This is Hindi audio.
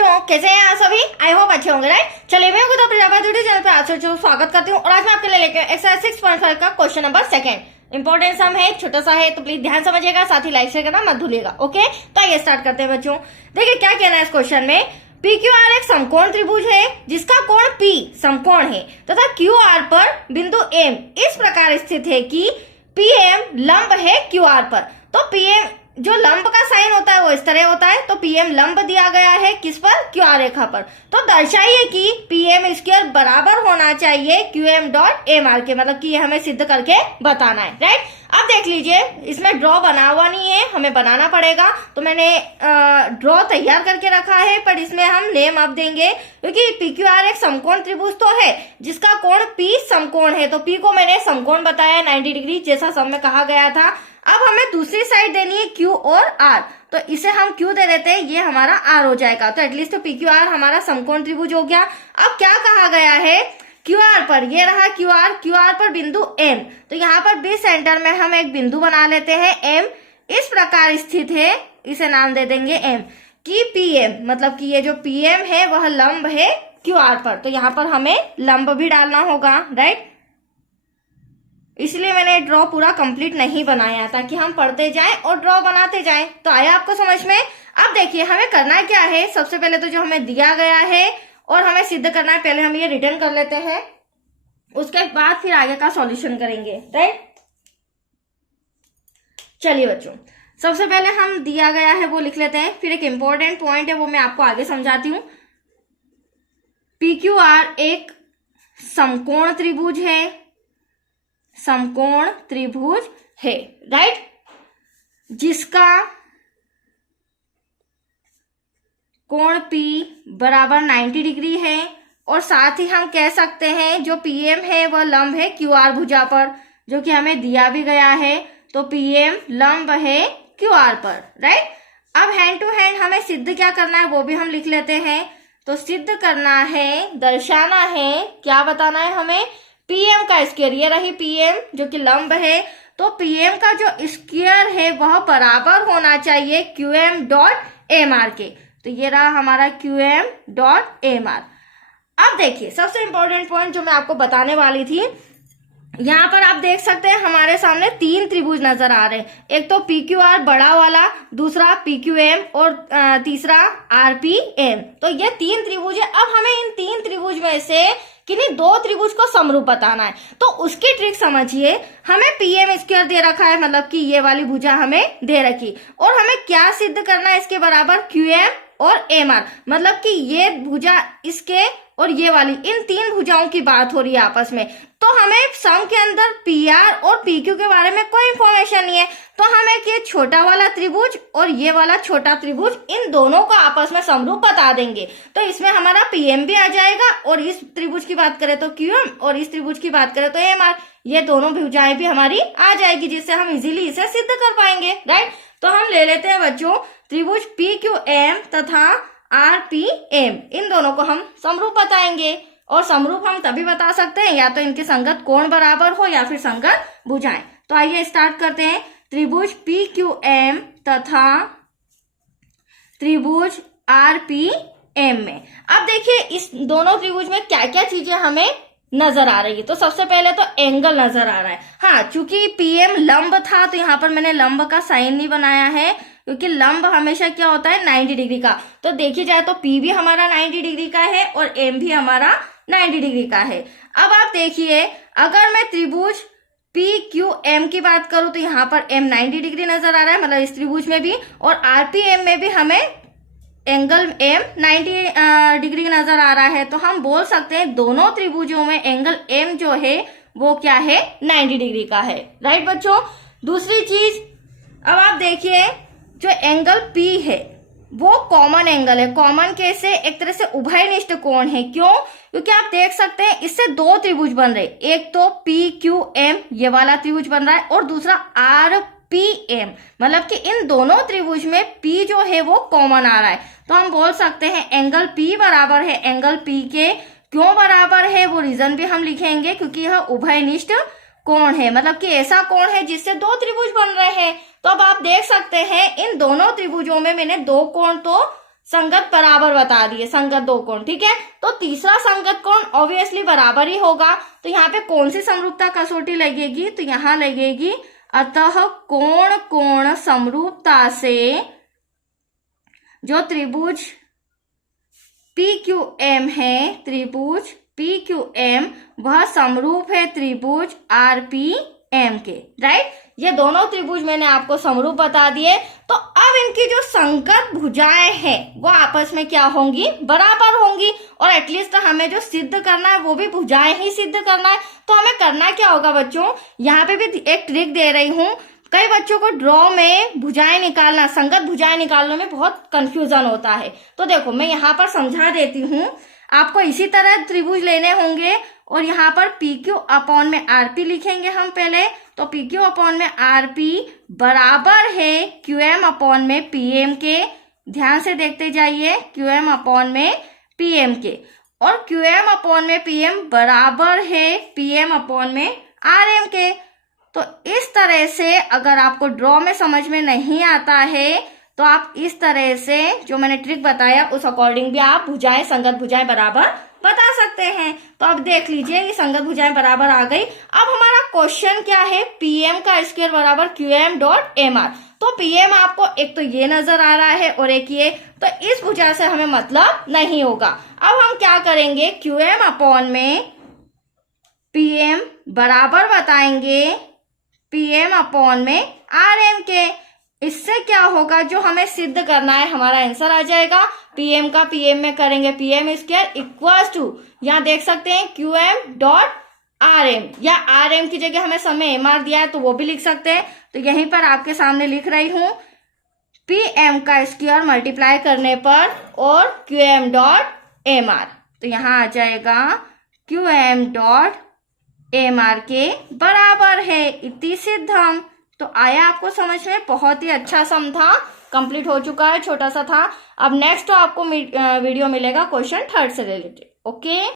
बच्चों, कैसे हैं आप सभी? आई होप अच्छे होंगे, राइट। चलिए मैं तो प्रजापति यूट्यूब चैनल पर आप सभी स्वागत करती हूँ और आज मैं आपके लिए लेकर एक्सरसाइज 6.5 का क्वेश्चन नंबर सेकंड। इंपॉर्टेंट सम है, छोटा सा है, तो प्लीज ध्यान समझिएगा, साथ ही लाइक शेयर करना मत भूलिएगा। ओके, तो आइए स्टार्ट करते हैं बच्चों। देखिए क्या कहना है इस क्वेश्चन में। पी क्यू आर एक समकोण त्रिभुज है जिसका कोण P समकोण है तथा क्यू आर पर बिंदु M इस प्रकार स्थित है कि PM लंब है क्यू आर पर। तो PM जो लंब का साइन होता है वो इस तरह होता है, तो PM लंब दिया गया है किस पर? क्यू आर रेखा पर। तो दर्शाइए कि PM स्क्वायर बराबर होना चाहिए QM डॉट एम आर के, मतलब कि ये हमें सिद्ध करके बताना है, राइट। अब देख लीजिए, इसमें ड्रॉ बना हुआ नहीं है, हमें बनाना पड़ेगा। तो मैंने ड्रॉ तैयार करके रखा है, पर इसमें हम नेम अब देंगे क्योंकि PQR एक समकोण त्रिभुज तो है जिसका कोण P समकोण है। तो P को मैंने समकोण बताया 90 डिग्री, जैसा सब में कहा गया था। अब हमें दूसरी साइड देनी है Q और R, तो इसे हम Q दे देते हैं, ये हमारा R हो जाएगा। तो एटलीस्ट PQR हमारा समकोण त्रिभुज हो गया। अब क्या कहा गया है? QR पर, ये रहा QR पर बिंदु M, तो यहाँ पर B सेंटर में हम एक बिंदु बना लेते हैं M इस प्रकार स्थित है, इसे नाम दे देंगे M कि PM, मतलब कि ये जो PM है वह लंब है QR पर। तो यहाँ पर हमें लंब भी डालना होगा, राइट। इसलिए मैंने ड्रॉ पूरा कंप्लीट नहीं बनाया ताकि हम पढ़ते जाएं और ड्रॉ बनाते जाएं। तो आया आपको समझ में? अब देखिए हमें करना क्या है। सबसे पहले तो जो हमें दिया गया है और हमें सिद्ध करना है, पहले हम ये रिटर्न कर लेते हैं, उसके बाद फिर आगे का सॉल्यूशन करेंगे, राइट। चलिए बच्चों, सबसे पहले हम दिया गया है वो लिख लेते हैं, फिर एक इंपॉर्टेंट पॉइंट है वो मैं आपको आगे समझाती हूँ। PQR एक समकोण त्रिभुज है, समकोण त्रिभुज है, राइट, जिसका कोण P बराबर 90 डिग्री है और साथ ही हम कह सकते हैं जो PM है वह लंब है QR भुजा पर, जो कि हमें दिया भी गया है। तो PM लंब है QR पर, राइट। अब हैंड टू हैंड हमें सिद्ध क्या करना है वो भी हम लिख लेते हैं। तो सिद्ध करना है, दर्शाना है, क्या बताना है हमें? PM का स्क्वायर, ये रही PM जो कि लंब है, तो PM का जो स्क्वायर है वह बराबर होना चाहिए QM डॉट एम आर के। तो ये रहा हमारा QM डॉट एम आर। अब देखिए सबसे इंपॉर्टेंट पॉइंट जो मैं आपको बताने वाली थी, यहाँ पर आप देख सकते हैं हमारे सामने तीन त्रिभुज नजर आ रहे हैं। एक तो PQR बड़ा वाला, दूसरा PQM और तीसरा RPM। तो ये तीन त्रिभुज है। अब हमें इन तीन त्रिभुज में से किन्हीं दो त्रिभुज को समरूप बताना है। तो उसकी ट्रिक समझिए। हमें PM स्क्वायर दे रखा है, मतलब कि ये वाली भुजा हमें दे रखी, और हमें क्या सिद्ध करना है इसके बराबर? QM और MR, मतलब कि ये भुजा इसके और ये वाली, इन तीन भुजाओं की बात हो रही है आपस में। तो हमें सम के अंदर PR और PQ के बारे में कोई इंफॉर्मेशन नहीं है, तो हम एक ये छोटा वाला त्रिभुज और ये वाला छोटा त्रिभुज, इन दोनों को आपस में समरूप बता देंगे। तो इसमें हमारा PM भी आ जाएगा, और इस त्रिभुज की बात करें तो QM और इस त्रिभुज की बात करें तो MR, ये दोनों भुजाएं भी हमारी आ जाएगी, जिससे हम इजीली इसे सिद्ध कर पाएंगे, राइट। तो हम ले लेते हैं बच्चों त्रिभुज PQM तथा RPM, इन दोनों को हम समरूप बताएंगे। और समरूप हम तभी बता सकते हैं या तो इनके संगत कोण बराबर हो या फिर संगत भुजाएं। तो आइए स्टार्ट करते हैं। त्रिभुज PQM तथा त्रिभुज RPM में अब देखिए इस दोनों त्रिभुज में क्या क्या चीजें हमें नजर आ रही है। तो सबसे पहले तो एंगल नजर आ रहा है। हाँ, चूंकि PM लंब था तो यहाँ पर मैंने लंब का साइन नहीं बनाया है, क्योंकि लंब हमेशा क्या होता है? 90 डिग्री का। तो देखी जाए तो P भी हमारा 90 डिग्री का है और M भी हमारा 90 डिग्री का है। अब आप देखिए, अगर मैं त्रिभुज PQM की बात करूं तो यहाँ पर M 90 डिग्री नजर आ रहा है, मतलब इस त्रिभुज में भी, और RPM में भी हमें एंगल M 90 डिग्री नजर आ रहा है। तो हम बोल सकते हैं दोनों त्रिभुजों में एंगल M जो है वो क्या है? 90 डिग्री का है, राइट बच्चों। दूसरी चीज, अब आप देखिए जो एंगल P है वो कॉमन एंगल है। कॉमन कैसे? एक तरह से उभयनिष्ठ कोण है। क्यों? क्योंकि आप देख सकते हैं इससे दो त्रिभुज बन रहे, एक तो PQM ये वाला त्रिभुज बन रहा है और दूसरा RPM, मतलब कि इन दोनों त्रिभुज में P जो है वो कॉमन आ रहा है। तो हम बोल सकते हैं एंगल P बराबर है एंगल P के। क्यों बराबर है वो रीजन भी हम लिखेंगे, क्योंकि यह उभयनिष्ठ कोण है, मतलब कि ऐसा कोण है जिससे दो त्रिभुज बन रहे हैं। तो अब आप देख सकते हैं इन दोनों त्रिभुजों में मैंने दो कोण तो संगत बराबर बता दिए, संगत दो कोण, ठीक है। तो तीसरा संगत कोण ऑब्वियसली बराबर ही होगा। तो यहाँ पे कौन सी समरूपता कसौटी लगेगी, तो यहाँ लगेगी अतः कोण कोण समरूपता से जो त्रिभुज PQM है, त्रिभुज PQM वह समरूप है त्रिभुज RPM के, राइट। ये दोनों त्रिभुज मैंने आपको समरूप बता दिए। तो अब इनकी जो संगत भुजाएं हैं वो आपस में क्या होंगी, बराबर होंगी। और एटलीस्ट हमें जो सिद्ध करना है वो भी भुजाएं ही सिद्ध करना है। तो हमें करना क्या होगा बच्चों, यहाँ पे भी एक ट्रिक दे रही हूँ। कई बच्चों को ड्रॉ में भुजाएं निकालना, संगत भुजाएं निकालने में बहुत कंफ्यूजन होता है। तो देखो मैं यहाँ पर समझा देती हूँ। आपको इसी तरह त्रिभुज लेने होंगे और यहाँ पर PQ अपॉन में RP लिखेंगे हम पहले। तो PQ अपॉन में RP बराबर है QM अपॉन में PM के। ध्यान से देखते जाइए, QM अपॉन में PM के। और QM अपॉन में PM बराबर है PM अपॉन में RM के। तो इस तरह से अगर आपको ड्रॉ में समझ में नहीं आता है तो आप इस तरह से जो मैंने ट्रिक बताया उस अकॉर्डिंग भी आप भुजाएं, संगत भुजाएं बराबर बता सकते हैं। तो अब देख लीजिए ये संगत भुजाएं बराबर आ गई। अब हमारा क्वेश्चन क्या है, PM का स्क्वायर बराबर QM डॉट MR। तो PM आपको एक तो ये नजर आ रहा है और एक ये, तो इस भुजा से हमें मतलब नहीं होगा। अब हम क्या करेंगे, QM अपॉन में PM बराबर बताएंगे PM अपॉन में RM के। इससे क्या होगा, जो हमें सिद्ध करना है हमारा आंसर आ जाएगा। PM का PM में करेंगे PM स्क्वायर इक्वल टू, यहाँ देख सकते हैं QM डॉट RM, या RM की जगह हमें समय MR दिया है तो वो भी लिख सकते हैं। तो यहीं पर आपके सामने लिख रही हूँ PM का स्क्वायर मल्टीप्लाई करने पर और QM डॉट MR। तो यहाँ आ जाएगा QM डॉट MR के बराबर है, इति सिद्धम। तो आया आपको समझ में, बहुत ही अच्छा सम था, कंप्लीट हो चुका है, छोटा सा था। अब नेक्स्ट आपको वीडियो मिलेगा क्वेश्चन 3 से रिलेटेड। ओके।